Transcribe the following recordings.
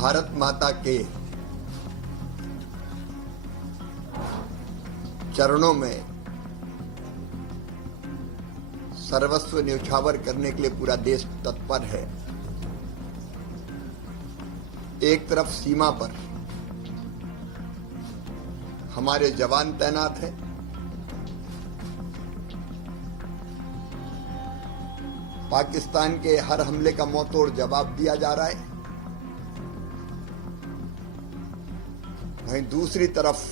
भारत माता के चरणों में सर्वस्व न्यौछावर करने के लिए पूरा देश तत्पर है। एक तरफ सीमा पर हमारे जवान तैनात हैं, पाकिस्तान के हर हमले का मुंहतोड़ जवाब दिया जा रहा है। वहीं दूसरी तरफ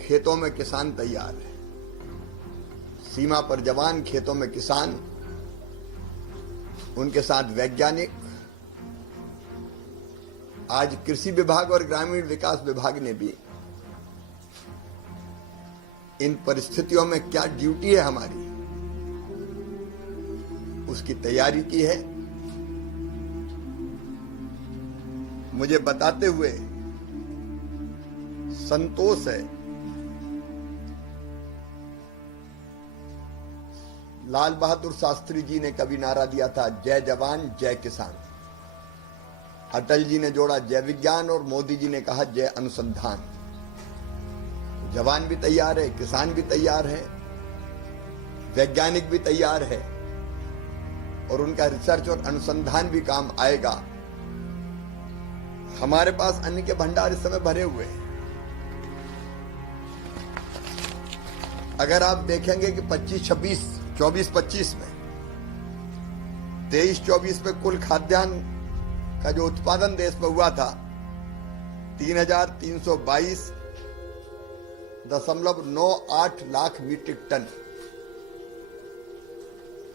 खेतों में किसान तैयार है। सीमा पर जवान, खेतों में किसान, उनके साथ वैज्ञानिक। आज कृषि विभाग और ग्रामीण विकास विभाग ने भी इन परिस्थितियों में क्या ड्यूटी है हमारी, उसकी तैयारी की है। मुझे बताते हुए संतोष है, लाल बहादुर शास्त्री जी ने कभी नारा दिया था, जय जवान जय किसान। अटल जी ने जोड़ा जय विज्ञान और मोदी जी ने कहा जय अनुसंधान। जवान भी तैयार है, किसान भी तैयार है, वैज्ञानिक भी तैयार है और उनका रिसर्च और अनुसंधान भी काम आएगा। हमारे पास अन्न के भंडार इस समय भरे हुए हैं। अगर आप देखेंगे कि 25-26, 24-25 में 23-24 में कुल खाद्यान्न का जो उत्पादन देश में हुआ था 3,322.98 लाख मीट्रिक टन।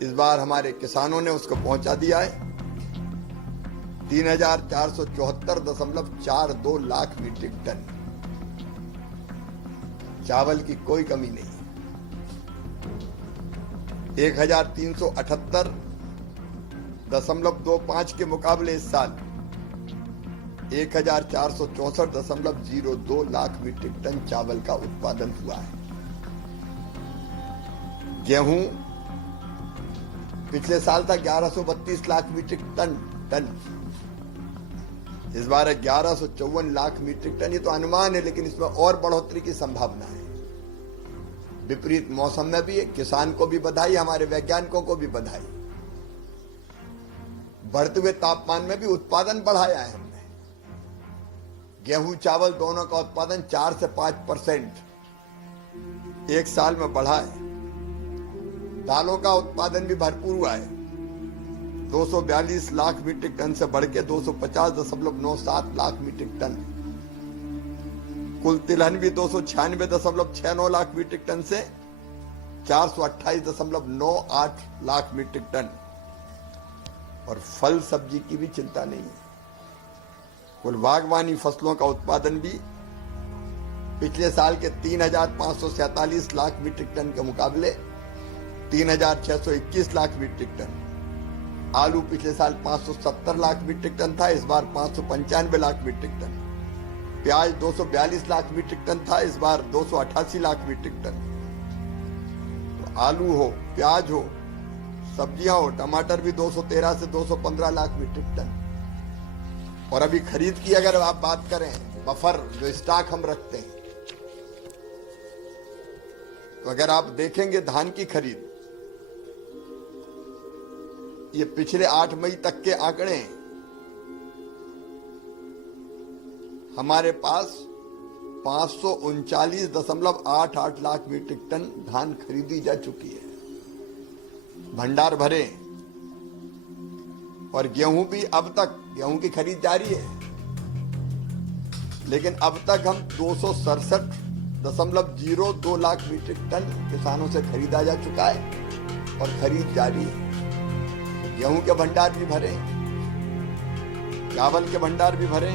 इस बार हमारे किसानों ने उसको पहुंचा दिया है 3,474.42 लाख मीट्रिक टन। चावल की कोई कमी नहीं। 1,378.25 के मुकाबले इस साल 1,464.02 लाख मीट्रिक टन चावल का उत्पादन हुआ है। गेहूं पिछले साल था 1132 लाख मीट्रिक टन। इस बार 1154 लाख मीट्रिक टन। ये तो अनुमान है, लेकिन इसमें और बढ़ोतरी की संभावना है। विपरीत मौसम में भी किसान को भी बधाई, हमारे वैज्ञानिकों को भी बधाई। बढ़ते हुए तापमान में भी उत्पादन बढ़ाया है हमने। गेहूं चावल दोनों का उत्पादन 4 से 5% एक साल में बढ़ा है। दालों का उत्पादन भी भरपूर हुआ है। 242 लाख मीट्रिक टन से बढ़ के 250.97 लाख मीट्रिक टन। कुल तिलहन भी 296.69 लाख मीट्रिक टन से 428.98 लाख मीट्रिक टन। और फल सब्जी की भी चिंता नहीं है। कुल बागवानी फसलों का उत्पादन भी पिछले साल के 3,547 लाख मीट्रिक टन के मुकाबले 3,621 लाख मीट्रिक टन। आलू पिछले साल 570 लाख मीट्रिक टन था, इस बार 595 लाख मीट्रिक टन। प्याज 242 लाख मीट्रिक टन था, इस बार 288 लाख मीट्रिक टन। तो आलू हो, प्याज हो, सब्जियां हो, टमाटर भी 213 से 215 लाख मीट्रिक टन। और अभी खरीद की अगर आप बात करें, बफर जो स्टॉक हम रखते हैं, तो अगर आप देखेंगे धान की खरीद, ये पिछले 8 मई तक के आंकड़े हैं। हमारे पास 539.88 लाख मीट्रिक टन धान खरीदी जा चुकी है। भंडार भरे। और गेहूं भी अब तक, गेहूं की खरीद जारी है, लेकिन अब तक हम 267.02 लाख मीट्रिक टन किसानों से खरीदा जा चुका है और खरीद जारी है। गेहूं के भंडार भी भरे, चावल के भंडार भी भरे,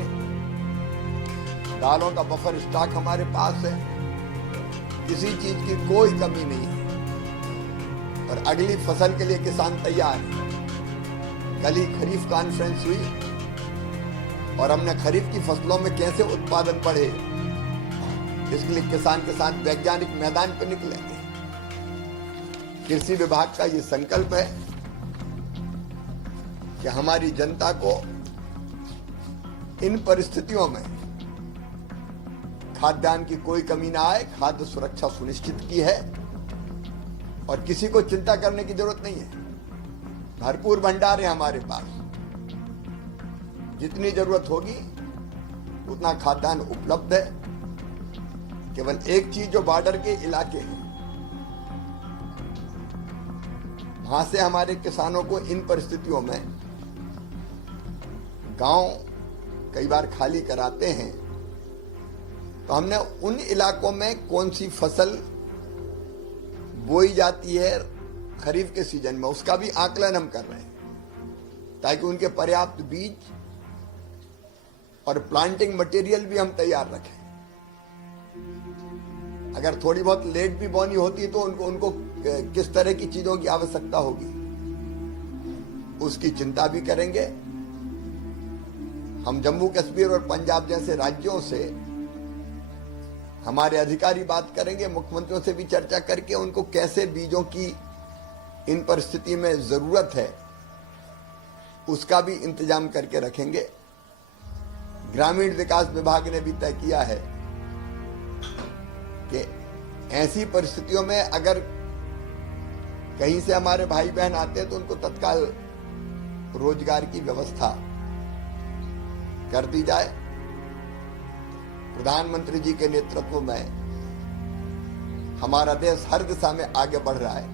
दालों का बफर स्टॉक हमारे पास है। किसी चीज की कोई कमी नहीं है। और अगली फसल के लिए किसान तैयार है। कल ही खरीफ कॉन्फ्रेंस हुई और हमने खरीफ की फसलों में कैसे उत्पादन बढ़े, इसके लिए किसान के साथ वैज्ञानिक मैदान पर निकलेंगे। कृषि विभाग का ये संकल्प है कि हमारी जनता को इन परिस्थितियों में खाद्यान्न की कोई कमी ना आए, खाद्य सुरक्षा सुनिश्चित की है और किसी को चिंता करने की जरूरत नहीं है। भरपूर भंडार है हमारे पास, जितनी जरूरत होगी उतना खाद्यान्न उपलब्ध है। केवल एक चीज, जो बॉर्डर के इलाके हैं, वहां से हमारे किसानों को इन परिस्थितियों में गांव कई बार खाली कराते हैं, तो हमने उन इलाकों में कौन सी फसल बोई जाती है खरीफ के सीजन में, उसका भी आकलन हम कर रहे हैं, ताकि उनके पर्याप्त बीज और प्लांटिंग मटेरियल भी हम तैयार रखें। अगर थोड़ी बहुत लेट भी बोनी होती है तो उनको किस तरह की चीजों की आवश्यकता होगी, उसकी चिंता भी करेंगे। हम जम्मू कश्मीर और पंजाब जैसे राज्यों से हमारे अधिकारी बात करेंगे, मुख्यमंत्रियों से भी चर्चा करके उनको कैसे बीजों की इन परिस्थिति में जरूरत है उसका भी इंतजाम करके रखेंगे। ग्रामीण विकास विभाग ने भी तय किया है कि ऐसी परिस्थितियों में अगर कहीं से हमारे भाई बहन आते हैं तो उनको तत्काल रोजगार की व्यवस्था कर दी जाए। प्रधानमंत्री जी के नेतृत्व में हमारा देश हर दिशा में आगे बढ़ रहा है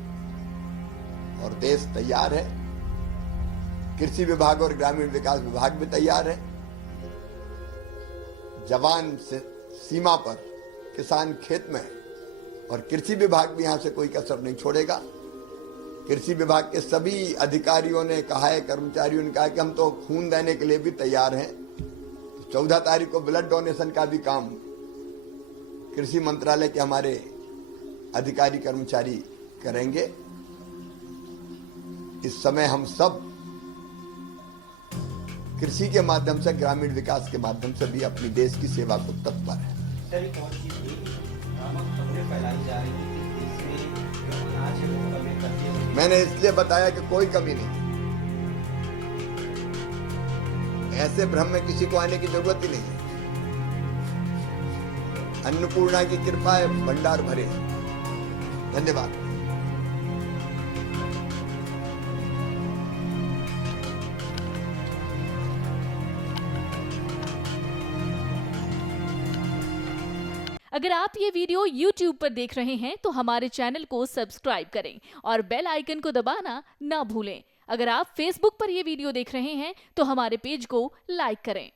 और देश तैयार है। कृषि विभाग और ग्रामीण विकास विभाग भी तैयार है। जवान से सीमा पर, किसान खेत में, और कृषि विभाग भी यहां से कोई कसर नहीं छोड़ेगा। कृषि विभाग के सभी अधिकारियों ने कहा है, कर्मचारियों ने कहा कि हम तो खून देने के लिए भी तैयार हैं। 14 तारीख को ब्लड डोनेशन का भी काम कृषि मंत्रालय के हमारे अधिकारी कर्मचारी करेंगे। इस समय हम सब कृषि के माध्यम से, ग्रामीण विकास के माध्यम से भी अपनी देश की सेवा को तत्पर है। सर, एक और चीज खबरें फैलाई जा रही है कि देश में जो अनाज है वो कमी करते हुए, मैंने इसलिए बताया कि कोई कमी नहीं, ऐसे भ्रम में किसी को आने की जरूरत ही नहीं है। अन्नपूर्णा की कृपा है, भंडार भरे। धन्यवाद। अगर आप ये वीडियो YouTube पर देख रहे हैं तो हमारे चैनल को सब्सक्राइब करें और बेल आइकन को दबाना ना भूलें। अगर आप Facebook पर ये वीडियो देख रहे हैं तो हमारे पेज को लाइक करें।